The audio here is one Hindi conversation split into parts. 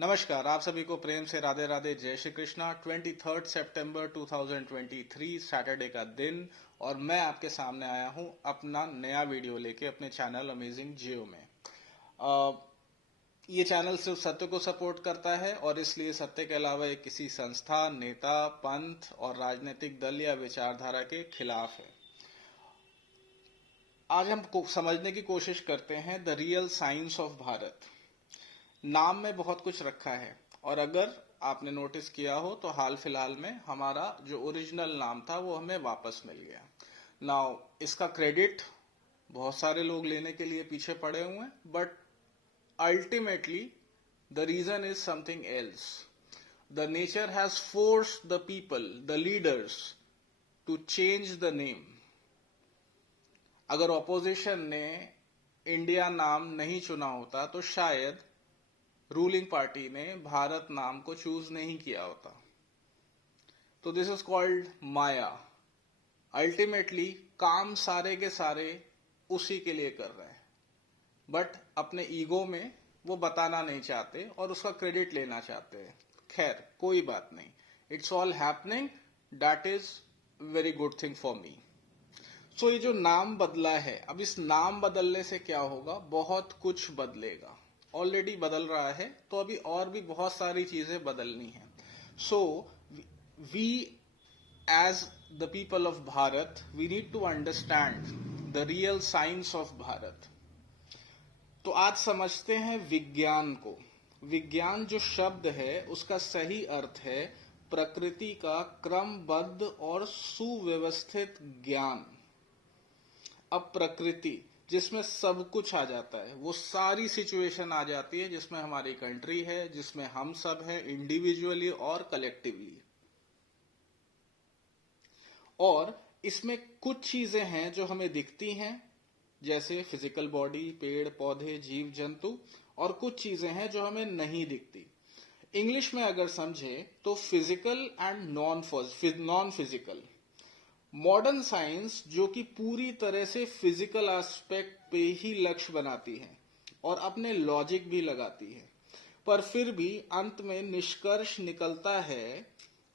नमस्कार, आप सभी को प्रेम से राधे राधे, जय श्री कृष्णा। 23 सितंबर 2023 सैटरडे का दिन, और मैं आपके सामने आया हूं अपना नया वीडियो लेके अपने चैनल अमेजिंग जियो में। ये चैनल सिर्फ सत्य को सपोर्ट करता है और इसलिए सत्य के अलावा ये किसी संस्था, नेता, पंथ और राजनीतिक दल या विचारधारा के खिलाफ है। आज हम समझने की कोशिश करते हैं the real science of Bharat. नाम में बहुत कुछ रखा है, और अगर आपने नोटिस किया हो तो हाल फिलहाल में हमारा जो ओरिजिनल नाम था वो हमें वापस मिल गया। नाउ इसका क्रेडिट बहुत सारे लोग लेने के लिए पीछे पड़े हुए हैं, but ultimately the reason is something else. The nature has forced the people, the leaders, to change the name. अगर ऑपोजिशन ने इंडिया नाम नहीं चुना होता तो शायद रूलिंग पार्टी ने भारत नाम को चूज नहीं किया होता। तो this is called Maya. Ultimately काम सारे के सारे उसी के लिए कर रहे हैं, बट अपने ईगो में वो बताना नहीं चाहते और उसका क्रेडिट लेना चाहते हैं। खैर, कोई बात नहीं, it's all happening, that is very good thing for me. So ये जो नाम बदला है, अब इस नाम बदलने से क्या होगा? बहुत कुछ बदलेगा। ऑलरेडी बदल रहा है, तो अभी और भी बहुत सारी चीजें बदलनी है। So we as the people of Bharat, we need to understand the real science of Bharat. तो आज समझते हैं विज्ञान को। विज्ञान जो शब्द है उसका सही अर्थ है प्रकृति का क्रमबद्ध और सुव्यवस्थित ज्ञान। अब प्रकृति जिसमें सब कुछ आ जाता है, वो सारी सिचुएशन आ जाती है जिसमें हमारी कंट्री है, जिसमें हम सब हैं इंडिविजुअली और कलेक्टिवली। और इसमें कुछ चीजें हैं जो हमें दिखती हैं, जैसे फिजिकल बॉडी, पेड़ पौधे, जीव जंतु, और कुछ चीजें हैं जो हमें नहीं दिखती। इंग्लिश में अगर समझे तो physical and non physical. Modern science जो कि पूरी तरह से फिजिकल एस्पेक्ट पे ही लक्ष्य बनाती है और अपने लॉजिक भी लगाती है, पर फिर भी अंत में निष्कर्ष निकलता है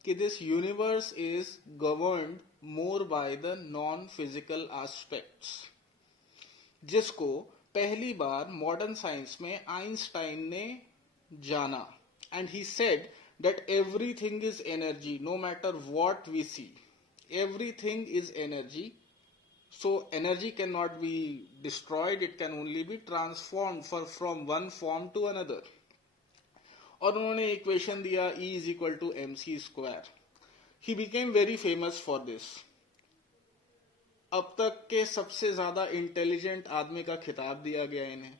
कि this universe is governed more by the non physical aspects, जिसको पहली बार मॉडर्न साइंस में आइंस्टाइन ने जाना। And he said that everything is energy, no matter what we see, everything is energy. So energy cannot be destroyed, it can only be transformed from one form to another. और उन्होंने इक्वेशन दिया E is equal to mc square. He became very famous for this. अब तक के सबसे ज्यादा इंटेलिजेंट आदमी का खिताब दिया गया इन्हें,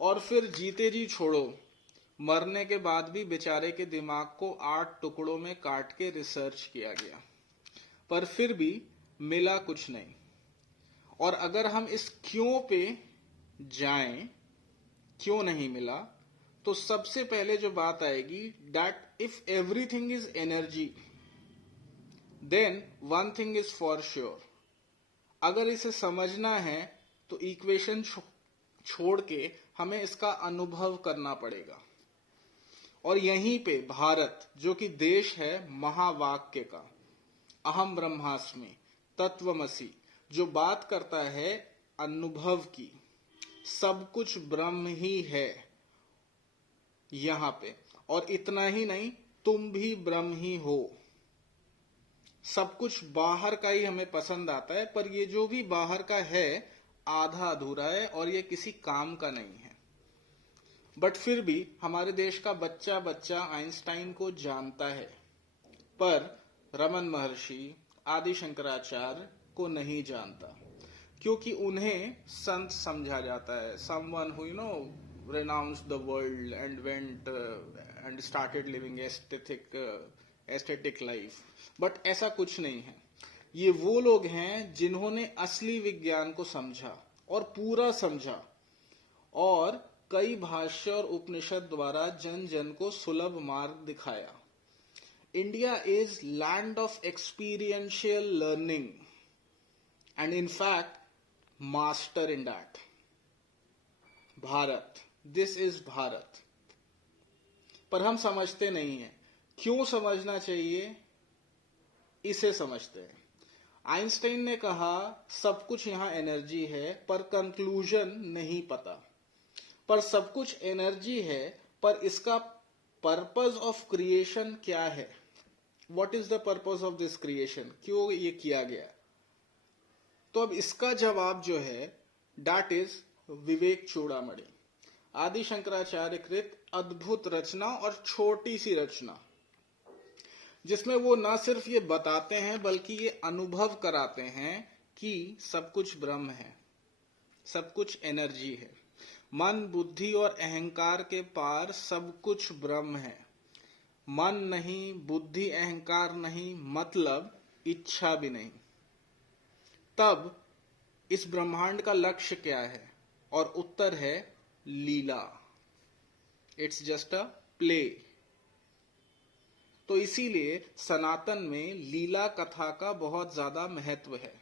और फिर जीते जी छोड़ो, मरने के बाद भी बेचारे के दिमाग को 8 टुकड़ों में काट के रिसर्च किया गया, पर फिर भी मिला कुछ नहीं। और अगर हम इस क्यों पे जाएं, क्यों नहीं मिला, तो सबसे पहले जो बात आएगी, that if everything is energy then one thing is for sure. अगर इसे समझना है तो इक्वेशन छोड़ के हमें इसका अनुभव करना पड़ेगा। और यहीं पे भारत, जो कि देश है महावाक्य का, अहम ब्रह्मास्मि, तत्वमसि, जो बात करता है अनुभव की, सब कुछ ब्रह्म ही है यहां पे। और इतना ही नहीं, तुम भी ब्रह्म ही हो। सब कुछ बाहर का ही हमें पसंद आता है, पर ये जो भी बाहर का है आधा अधूरा है और ये किसी काम का नहीं है। बट फिर भी हमारे देश का बच्चा बच्चा आइंस्टाइन को जानता है, पर रमन महर्षि, आदि शंकराचार्य को नहीं जानता, क्योंकि उन्हें संत समझा जाता है, someone who renounced the world and went and started living aesthetic life. But ऐसा कुछ नहीं है। ये वो लोग हैं जिन्होंने असली विज्ञान को समझा और पूरा समझा, और कई भाष्य और उपनिषद द्वारा जन जन को सुलभ मार्ग दिखाया। India is land of experiential learning, and in fact master in that. Bharat, this is Bharat. पर हम समझते नहीं हैं। क्यों समझना चाहिए, इसे समझते हैं। आइंस्टाइन ने कहा सब कुछ यहां एनर्जी है, पर कंक्लूजन नहीं पता। पर सब कुछ एनर्जी है, पर इसका पर्पस ऑफ क्रिएशन क्या है? What is the purpose of this creation? क्यों ये किया गया? तो अब इसका जवाब जो है, दैट इज विवेक चूड़ामणि, आदि शंकराचार्य कृत अद्भुत रचना और छोटी सी रचना, जिसमें वो ना सिर्फ ये बताते हैं बल्कि ये अनुभव कराते हैं कि सब कुछ ब्रह्म है, सब कुछ एनर्जी है। मन, बुद्धि और अहंकार के पार सब कुछ ब्रह्म है। मन नहीं, बुद्धि अहंकार नहीं, मतलब इच्छा भी नहीं। तब इस ब्रह्मांड का लक्ष्य क्या है? और उत्तर है लीला। It's just a play. तो इसीलिए सनातन में लीला कथा का बहुत ज्यादा महत्व है।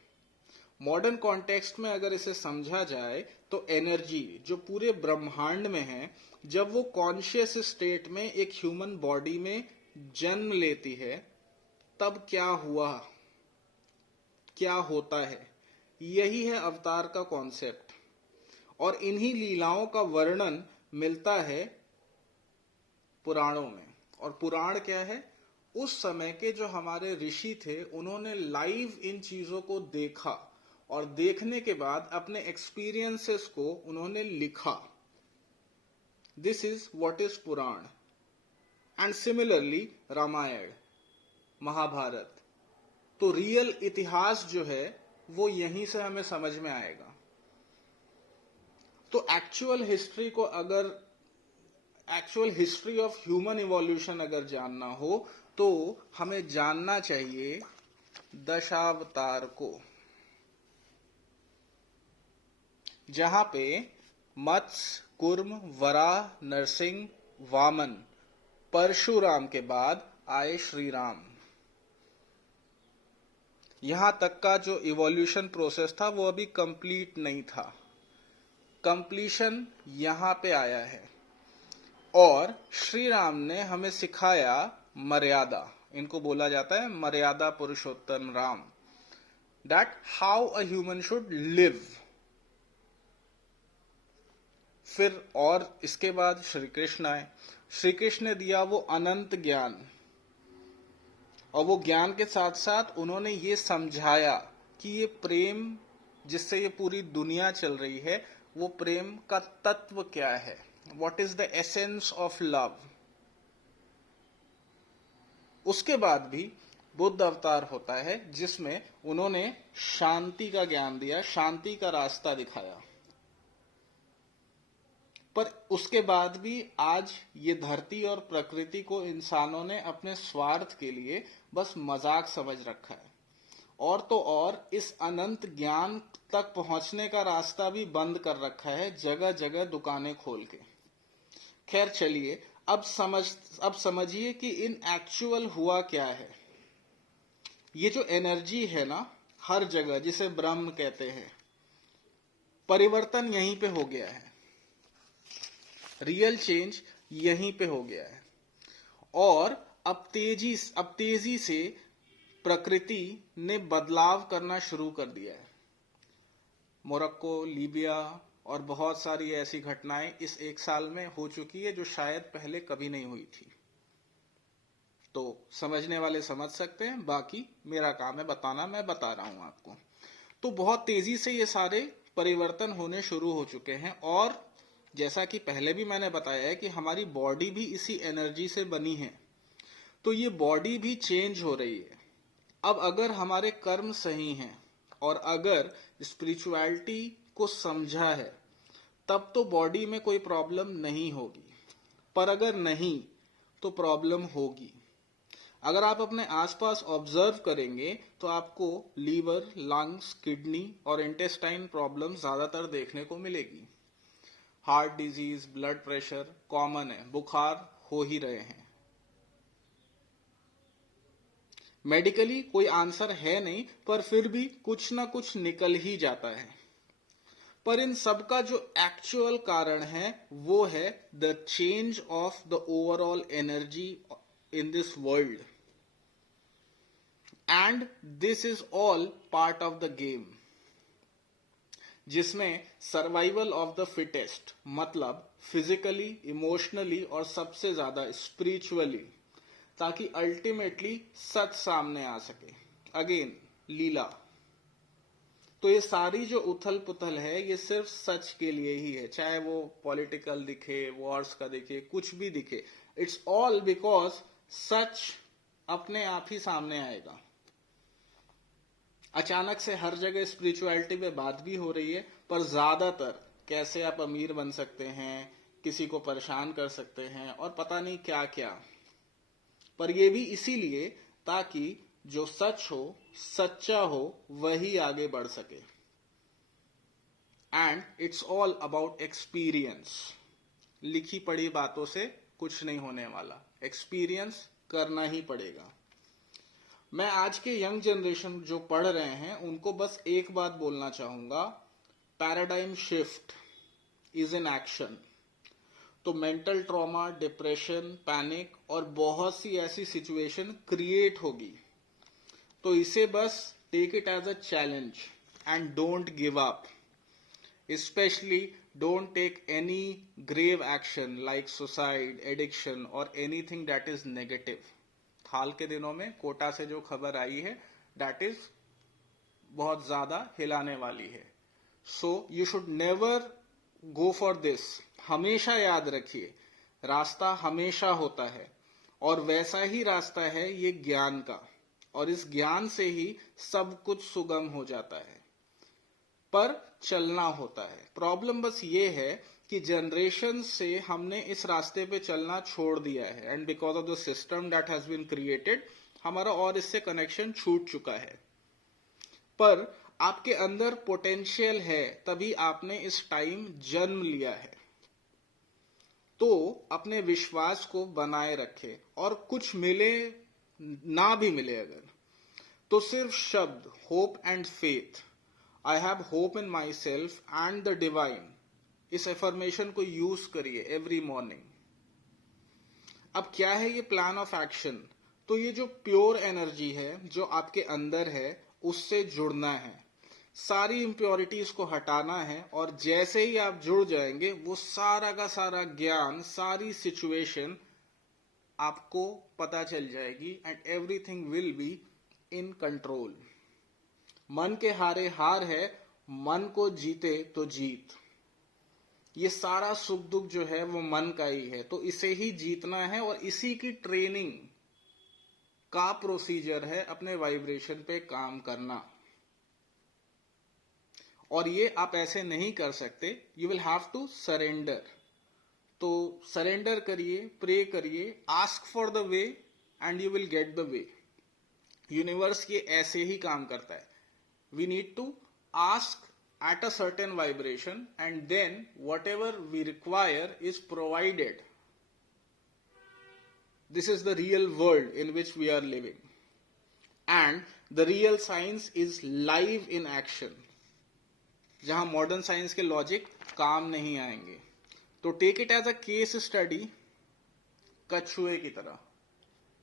मॉडर्न कॉन्टेक्स्ट में अगर इसे समझा जाए तो एनर्जी जो पूरे ब्रह्मांड में है, जब वो कॉन्शियस स्टेट में एक ह्यूमन बॉडी में जन्म लेती है, तब क्या हुआ, क्या होता है, यही है अवतार का कॉन्सेप्ट। और इन्हीं लीलाओं का वर्णन मिलता है पुराणों में। और पुराण क्या है? उस समय के जो हमारे ऋषि थे, उन्होंने लाइव इन चीजों को देखा और देखने के बाद अपने एक्सपीरियंसेस को उन्होंने लिखा। This is what is Purana. And similarly Ramayana, Mahabharata. तो रियल इतिहास जो है वो यहीं से हमें समझ में आएगा। तो actual history of human evolution अगर जानना हो तो हमें जानना चाहिए दशावतार को, जहां पे मत्स्य, कूर्म, वराह, नरसिंह, वामन, परशुराम के बाद आए श्री राम। यहां तक का जो इवोल्यूशन प्रोसेस था वो अभी कंप्लीट नहीं था। कंप्लीशन यहां पे आया है। और श्री राम ने हमें सिखाया मर्यादा। इनको बोला जाता है मर्यादा पुरुषोत्तम Ram, that how a human should live. फिर और इसके बाद श्री कृष्ण आए। श्री कृष्ण ने दिया वो अनंत ज्ञान, और वो ज्ञान के साथ साथ उन्होंने ये समझाया कि ये प्रेम जिससे ये पूरी दुनिया चल रही है, वो प्रेम का तत्व क्या है, what is the essence of love. उसके बाद भी बुद्ध अवतार होता है जिसमें उन्होंने शांति का ज्ञान दिया, शांति का रास्ता दिखाया। पर उसके बाद भी आज ये धरती और प्रकृति को इंसानों ने अपने स्वार्थ के लिए बस मजाक समझ रखा है। और तो और इस अनंत ज्ञान तक पहुंचने का रास्ता भी बंद कर रखा है, जगह जगह दुकानें खोल के। खैर चलिए, अब समझिए कि इन एक्चुअल हुआ क्या है। ये जो एनर्जी है ना, हर जगह जिसे ब्रह्म कहते हैं, परिवर्तन यहीं पे हो गया है। रियल चेंज यहीं पे हो गया है। और अब तेजी से प्रकृति ने बदलाव करना शुरू कर दिया है। मोरक्को, लीबिया और बहुत सारी ऐसी घटनाएं इस एक साल में हो चुकी है जो शायद पहले कभी नहीं हुई थी। तो समझने वाले समझ सकते हैं, बाकी मेरा काम है बताना, मैं बता रहा हूं आपको। तो बहुत तेजी से ये सारे परिवर्तन होने शुरू हो चुके हैं। और जैसा कि पहले भी मैंने बताया है कि हमारी बॉडी भी इसी एनर्जी से बनी है, तो ये बॉडी भी चेंज हो रही है। अब अगर हमारे कर्म सही हैं और अगर स्पिरिचुअलिटी को समझा है, तब तो बॉडी में कोई प्रॉब्लम नहीं होगी। पर अगर नहीं तो प्रॉब्लम होगी। अगर आप अपने आसपास ऑब्जर्व करेंगे तो आपको लीवर, लंग्स, किडनी और इंटेस्टाइन प्रॉब्लम ज्यादातर देखने को मिलेगी। Heart disease, blood pressure common है, बुखार हो ही रहे हैं। मेडिकली कोई आंसर है नहीं, पर फिर भी कुछ ना कुछ निकल ही जाता है। पर इन सब का जो एक्चुअल कारण है वो है the change of the overall energy in this world, and this is all part of the game, जिसमें सर्वाइवल ऑफ द फिटेस्ट, मतलब फिजिकली, इमोशनली और सबसे ज्यादा स्पिरिचुअली, ताकि अल्टीमेटली सच सामने आ सके। अगेन लीला। तो ये सारी जो उथल पुथल है ये सिर्फ सच के लिए ही है, चाहे वो पॉलिटिकल दिखे, वॉर्स का दिखे, कुछ भी दिखे, इट्स ऑल बिकॉज सच अपने आप ही सामने आएगा। अचानक से हर जगह स्पिरिचुअलिटी पे बात भी हो रही है, पर ज्यादातर कैसे आप अमीर बन सकते हैं, किसी को परेशान कर सकते हैं और पता नहीं क्या क्या। पर यह भी इसीलिए ताकि जो सच हो, सच्चा हो, वही आगे बढ़ सके। And it's all about experience. लिखी पढ़ी बातों से कुछ नहीं होने वाला, एक्सपीरियंस करना ही पड़ेगा। मैं आज के यंग जनरेशन जो पढ़ रहे हैं उनको बस एक बात बोलना चाहूंगा, paradigm shift is in action. तो मेंटल ट्रॉमा, डिप्रेशन, पैनिक और बहुत सी ऐसी सिचुएशन क्रिएट होगी, तो इसे बस take it as a challenge and don't give up. Specially don't take any grave action like suicide, addiction और एनीथिंग दैट इज नेगेटिव। हाल के दिनों में कोटा से जो खबर आई है दैट इज बहुत ज्यादा हिलाने वाली है। So you should never go for this. हमेशा याद रखिए, रास्ता हमेशा होता है और वैसा ही रास्ता है ये ज्ञान का, और इस ज्ञान से ही सब कुछ सुगम हो जाता है, पर चलना होता है। प्रॉब्लम बस ये है कि जनरेशन से हमने इस रास्ते पे चलना छोड़ दिया है, and because of the system that has been created हमारा और इससे कनेक्शन छूट चुका है। पर आपके अंदर पोटेंशियल है, तभी आपने इस टाइम जन्म लिया है। तो अपने विश्वास को बनाए रखे, और कुछ मिले ना भी मिले अगर, तो सिर्फ शब्द hope and faith, I have hope in my self and the divine, इस एफर्मेशन को यूज करिए एवरी मॉर्निंग। अब क्या है ये प्लान ऑफ एक्शन? तो ये जो प्योर एनर्जी है जो आपके अंदर है उससे जुड़ना है, सारी इम्प्योरिटीज को हटाना है, और जैसे ही आप जुड़ जाएंगे वो सारा का सारा ज्ञान, सारी सिचुएशन आपको पता चल जाएगी and everything will be in control. मन के हारे हार है, मन को जीते तो जीत। ये सारा सुख दुख जो है वो मन का ही है, तो इसे ही जीतना है, और इसी की ट्रेनिंग का प्रोसीजर है अपने वाइब्रेशन पे काम करना। और ये आप ऐसे नहीं कर सकते, you will have to surrender. तो सरेंडर करिए, प्रे करिए, ask for the way and you will get the way. Universe ये ऐसे ही काम करता है। We need to ask at a certain vibration and then whatever we require is provided. This is the real world in which we are living, and the real science is live in action, जहां मॉडर्न साइंस के लॉजिक काम नहीं आएंगे। तो take it as a case study, कछुए की तरह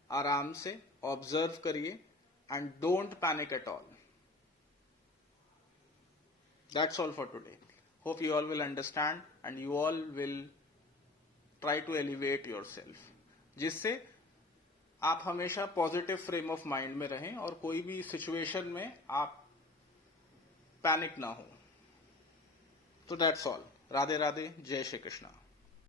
आराम से ऑब्जर्व करिए and don't panic at all. That's all for today. Hope you all will understand and you all will try to elevate yourself, जिससे आप हमेशा पॉजिटिव फ्रेम ऑफ माइंड में रहें और कोई भी सिचुएशन में आप पैनिक ना हो। तो दैट्स ऑल। राधे राधे, जय श्री कृष्णा।